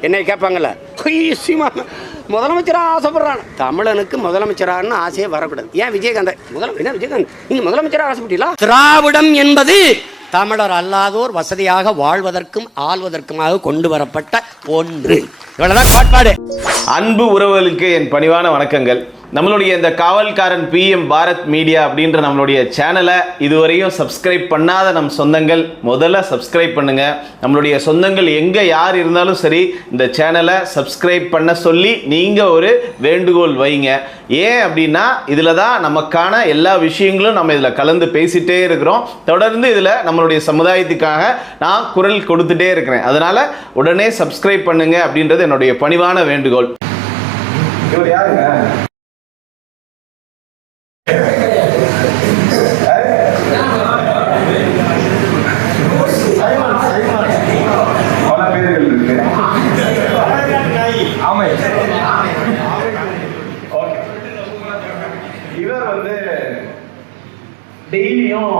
என்னை கேட்பாங்கல்ல? "ஐய், சீமா முதலமைச்சராக ஆசைப்படுறான். தமிழனுக்கு முதலமைச்சரான்னு ஆசையே வரக்கூடாது. ஏன் விஜயகாந்த்? முதல என்ன விஜயகாந்த்? நீங்க முதலமைச்சராக ஆசைப்பட்டீங்களா? திராவிடம் என்பது தமிழர் அல்லாதோர் வசதியாக வாழ்வதற்கும் ஆள்வதற்குமாக கொண்டு வரப்பட்ட ஒன்று. இவ்வளவுதான் கோட்பாடு. அன்பு உறவுகளுக்கு என் பணிவான வணக்கங்கள். நம்மளுடைய இந்த காவல்காரன் பிஎம் பாரத் மீடியா அப்படின்ற நம்மளுடைய சேனலை இதுவரையும் சப்ஸ்கிரைப் பண்ணாத நம் சொந்தங்கள் முதல்ல சப்ஸ்கிரைப் பண்ணுங்க. நம்மளுடைய சொந்தங்கள் எங்கே யார் இருந்தாலும் சரி இந்த சேனலை சப்ஸ்கிரைப் பண்ண சொல்லி நீங்கள் ஒரு வேண்டுகோள் வைங்க. ஏன் அப்படின்னா இதில் தான் நமக்கான எல்லா விஷயங்களும் நம்ம இதில் கலந்து பேசிகிட்டே இருக்கிறோம். தொடர்ந்து இதில் நம்மளுடைய சமுதாயத்துக்காக நான் குரல் கொடுத்துட்டே இருக்கிறேன். அதனால் உடனே சப்ஸ்கிரைப் பண்ணுங்க அப்படின்றது என்னுடைய பணிவான வேண்டுகோள். இவர் யாருங்க பல பேர்கள் இருக்கு ஆமை ஓகே இவர் வந்து டெய்லியும்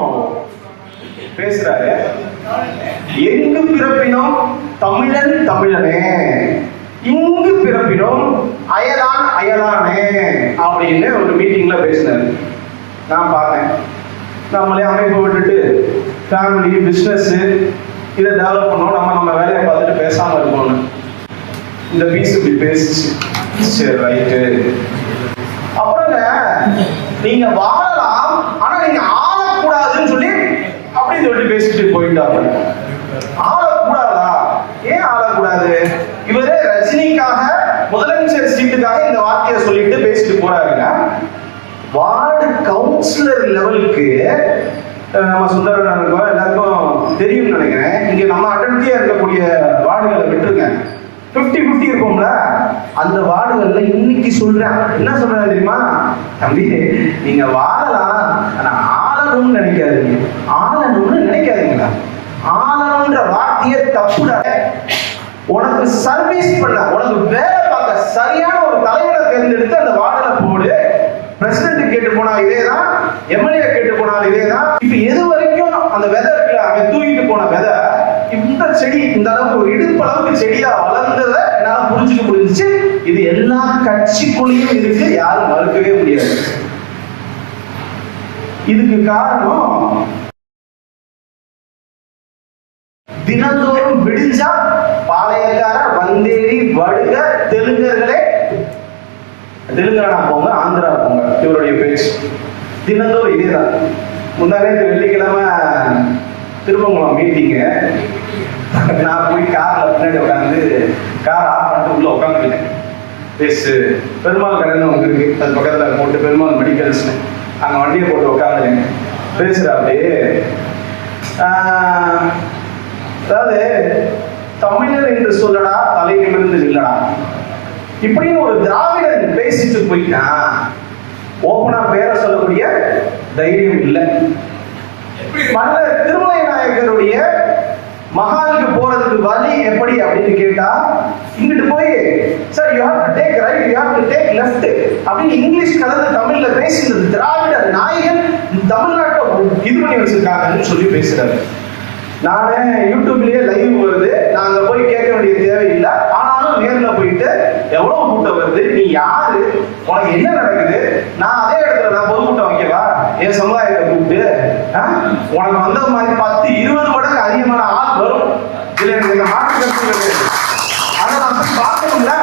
பேசுறாரு. எங்கு பிறப்பினோம்? தமிழன் தமிழனே. இங்கு பிறப்பினோம்? அயலான் அயலானே. அப்படின்னு ஒரு மீட்டிங்ல பேசினாரு. நான் பார்த்தேன். நம்மளே அமைப்பு விட்டுட்டு ஃபேமிலி பிஸ்னஸ் இதை டெவலப் பண்ணோம். நம்ம நம்ம வேலையை பார்த்துட்டு பேசாம இருக்கோம்னு. இந்த பீஸ் இப்படி பேசிச்சு. சரி ரைட்டு அப்புறங்க நீங்க வாழலாம் ஆனா நீங்க ஆளக்கூடாதுன்னு சொல்லி பேசிட்டு போயிட்டாங்க. ஆளக்கூடாதா? ஏன் ஆளக்கூடாது? இவரே ரஜினிக்காக முதலமைச்சர் சீட்டுக்காக இந்த வார்த்தையை சொல்லிட்டு பேசிட்டு போறாருங்க. வார்டு கவுன்சிலர் லெவலுக்கு நம்ம சுந்தரனுக்கும் எல்லாருக்கும் தெரியும்னு நினைக்கிறேன். இங்க நம்ம அடர்த்தியா இருக்கக்கூடிய வார்டுகளை விட்டுருங்க. 50 50 இருக்கும்ல? அந்த வார்டுகள்ல இன்னைக்கு சொல்றேன். என்ன சொல்றேன் தெரியுமா? தம்பி நீங்க வாழலாம். ஆனா ஆளணும்னு நினைக்காதீங்க. ஆளணும்னு நினைக்காதீங்களா? ஆளணும்ன்ற வார்த்தையை தப்புட. உனக்கு சர்வீஸ் பண்ண உனக்கு வேலை பார்க்க சரியான ஒரு தலைவரை தேர்ந்தெடுத்து அந்த வார்டுல போடு. பிரசிடென்ட் கேட்டு போனா இதேதான் எம்எல்ஏ கேட்டு போனால் இதேதான் தான் இதுக்கு காரணம் தினந்தோறும் விடிஞ்சா பாளையக்கார வந்தேரி வடுக தெலுங்கர்களே. தெலுங்கானா போங்க ஆந்திரா போங்க இவருடைய பேச்சு. தினந்தோறும் இதேதான். முந்தானே வெள்ளிக்கிழமை திருப்பங்குளம் மீட்டிங்கு நான் போய் கார்ல பின்னாடி உட்காந்து கார் ஆஃப் பண்ணிட்டு உள்ள உட்காந்துருக்கேன் பேசு. பெருமாள் கடன் ஒன்று இருக்கு. அது பக்கத்துல போட்டு பெருமாள் மெடிக்கல்ஸ்னு அங்க வண்டியை போட்டு உட்காந்துருங்க பேசுறா அப்படியே. அதாவது தமிழர் என்று சொல்லடா தலை நிமிர்ந்து இல்லடா இப்படின்னு ஒரு திராவிடன் பேசிட்டு போயிட்டான் ஓப்பனா பேரை சொல்லக்கூடிய தைரியம் இல்லை. லெஃப்ட் அப்படின்னு இங்கிலீஷ் கலந்து தமிழ்ல பேசி இந்த திராவிட நாயகன் தமிழ்நாட்டை இது பண்ணி வச்சிருக்காங்கன்னு சொல்லி பேசுறாரு. நானே யூடியூப்லயே லைவ் வருது. நாங்க போய் கேட்க வேண்டிய தேவையில்லை. ஆனாலும் நேர்ல போயிட்டு எவ்வளவு கூட்டம் வருது? நீ யாரு? உனக்கு என்ன நடக்குது? நான் அதே இடத்துல நான் பொதுக்கூட்டம் வைக்கவா? என் சமுதாயத்தை கூப்பிட்டு உனக்கு வந்த மாதிரி பத்து இருபது மடங்கு அதிகமான ஆள் வரும். இதுல எனக்கு மாற்று கருத்து ஆனா நான் பார்க்கணும்ல?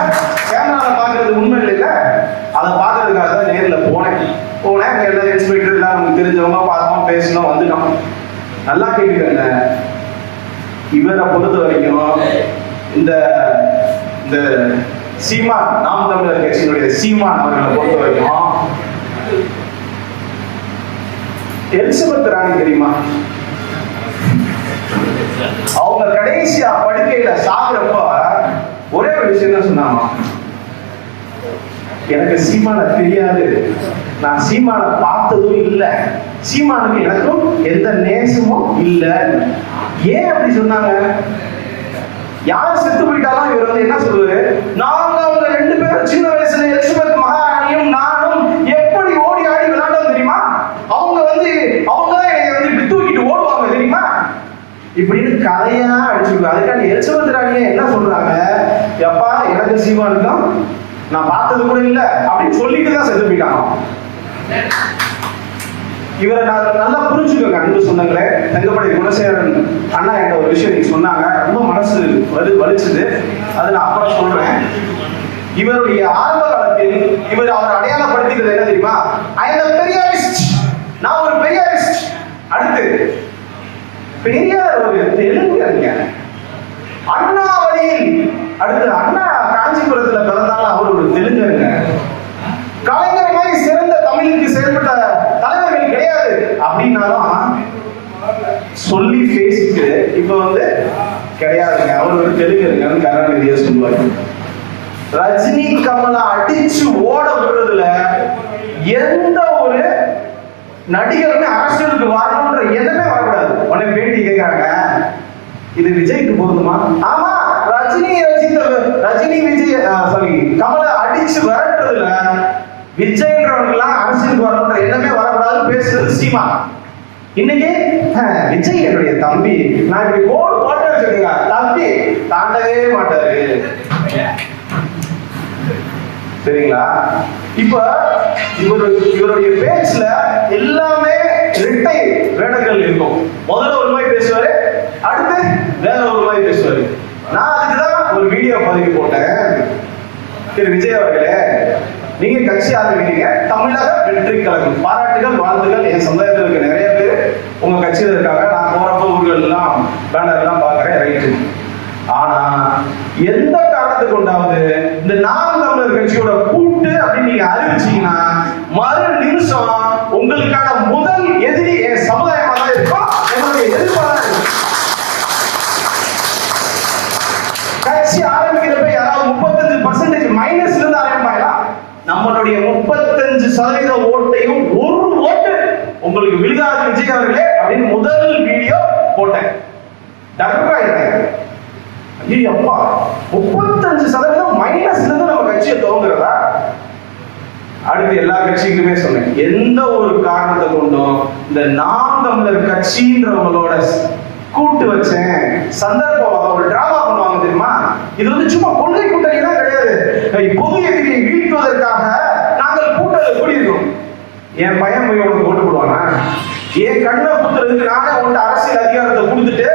நல்லா கேட்டுக்கங்க இவரை பொறுத்த வரைக்கும் இந்த இந்த சீமான் நாம் தமிழர் கட்சியினுடைய சீமான் அவர்களை பொறுத்த வரைக்கும் எலிசபெத் ராணி தெரியுமா? அவங்க கடைசியா படுக்கையில சாகுறப்ப ஒரே ஒரு விஷயம் தான் சொன்னாமா எனக்கு சீமான தெரியாது. நான் சீமான பார்த்ததும் இல்லை. சீமானுக்கு எனக்கும் எந்த நேசமும் இல்லை. ஏன் அப்படி சொன்னாங்க? யார் செத்து போயிட்டாலும் இவர் வந்து என்ன சொல்லுவாரு? நாங்க அவங்க ரெண்டு பேரும் சின்ன வயசுல எலிசபெத் மகாராணியும் நானும் எப்படி ஓடி ஆடி விளையாண்டோம் தெரியுமா? அவங்க வந்து அவங்க தான் என்னை வந்து இப்படி தூக்கிட்டு ஓடுவாங்க தெரியுமா? இப்படின்னு கதையா அடிச்சுக்கோ அதுக்காண்டி எலிசபெத் ராணியே என்ன சொல்றாங்க? எப்பா எனக்கு சீமானுக்கும் நான் பார்த்தது கூட இல்ல அப்படின்னு சொல்லிட்டு தான் செத்து போயிட்டாங்க. இவரை நான் நல்லா புரிஞ்சுக்கோங்க அன்பு சொன்னாங்களே தங்கப்படை குணசேகரன் அண்ணா என்ற ஒரு விஷயம் நீங்க சொன்னாங்க. ரொம்ப மனசு வலு வலிச்சுது. அதை நான் அப்புறம் சொல்றேன். இவருடைய ஆரம்ப காலத்தில் இவர் அவர் அடையாள என்ன தெரியுமா ஐ எம் பெரியாரிஸ்ட் நான் ஒரு பெரியாரிஸ்ட் அடுத்து பெரியார் ஒரு தெலுங்குங்க அண்ணா வழியில் அடுத்து அண்ணா காஞ்சிபுரத்துல பிறந்தாலும் அவர் ஒரு தெலுங்குங்க கலைஞர் மாதிரி சிறந்த தமிழுக்கு செயல்பட்ட தலைவர்கள் கிடையாது அப்படின்னாலும் சொல்லி பேசிட்டு இப்ப வந்து கிடையாதுங்க அவர் ஒரு தெலுங்குங்கன்னு ரஜினி கமலை அடிச்சு ஓட விடுறதுல எந்த ஒரு நடிகருமே அரசியலுக்கு வரணும்ன்ற எண்ணமே வரக்கூடாது. உடனே பேட்டி கேட்கறாங்க இது விஜய்க்கு போதுமா? ஆமா ரஜினி ரஜித ரஜினி விஜய் சாரி கமலை அடிச்சு விரட்டுறதுல விஜய்ன்றவங்கலாம் அரசியலுக்கு வரணும்ன்ற எண்ணமே வரக்கூடாதுன்னு பேசுறது சீமா. இன்னைக்கு விஜய் என்னுடைய தம்பி. நான் இப்படி கோடு போட்டு தம்பி தாண்டவே மாட்டாரு. சரிங்களா? இப்ப இவரு இவருடைய பேச்சுல எல்லாமே இரட்டை வேடங்கள் இருக்கும். முதல்ல ஒரு மாதிரி பேசுவாரு அடுத்து வேற ஒரு மாதிரி பேசுவாரு. நான் அதுக்குதான் ஒரு வீடியோ பதிவு போட்டேன். திரு விஜய் அவர்களே நீங்க கட்சி ஆரம்பிக்கிறீங்க. தமிழக வெற்றி கழகம். பாராட்டுகள் வாழ்த்துகள் என் சமுதாயத்தில் இருக்க நிறைய பேர் உங்க கட்சியில் இருக்காங்க. நான் போறப்ப ஊர்கள் எல்லாம் பேனர் எல்லாம் பாக்குறேன் ரைட்டு. ஆனா எந்த காரணத்துக்கு உண்டாவது இந்த நாம் தமிழர் கட்சியோட கூட்டு அப்படின்னு நீங்க அறிவிச்சீங்கன்னா மறு நிமிஷம் உங்களுக்கான முதல் எதிரி என் சமுதாயமா தான் இருக்கும் என்னுடைய எதிர்ப்பாளர் கட்சி ஆரம்பிக்கிறப்ப யாராவது முப்பத்தஞ்சு பர்சன்டேஜ் மைனஸ்ல இருந்து ஆரம்பிப்பாங்களா? நம்மளுடைய முப்பத்தஞ்சு சதவீத ஓட்டையும் ஒரு ஓட்டு உங்களுக்கு விழுகாது. போட்டேன் ஐயோ அப்பா முப்பத்தஞ்சு சதவீதம் மைனஸ்ல இருந்து நம்ம கட்சியை துவங்குறதா? அடுத்து எல்லா கட்சிக்குமே சொன்னேன். எந்த ஒரு காரணத்தை கொண்டும் இந்த நாம் தமிழர் கட்சின்றவங்களோட கூட்டு வச்சேன். சந்தர்ப்பவாதம் ஒரு டிராமா பண்ணுவாங்க தெரியுமா? இது வந்து சும்மா கொள்கை கூட்டணி தான் கிடையாது. பொது எதிரியை வீழ்த்துவதற்காக நாங்கள் கூட்டத்தை கூடியிருக்கோம். என் பையன் போய் உனக்கு ஓட்டு போடுவானா? என் கண்ணை குத்துறதுக்கு நானே உன்ட்ட அரசியல் அதிகாரத்தை கொடுத்துட்டு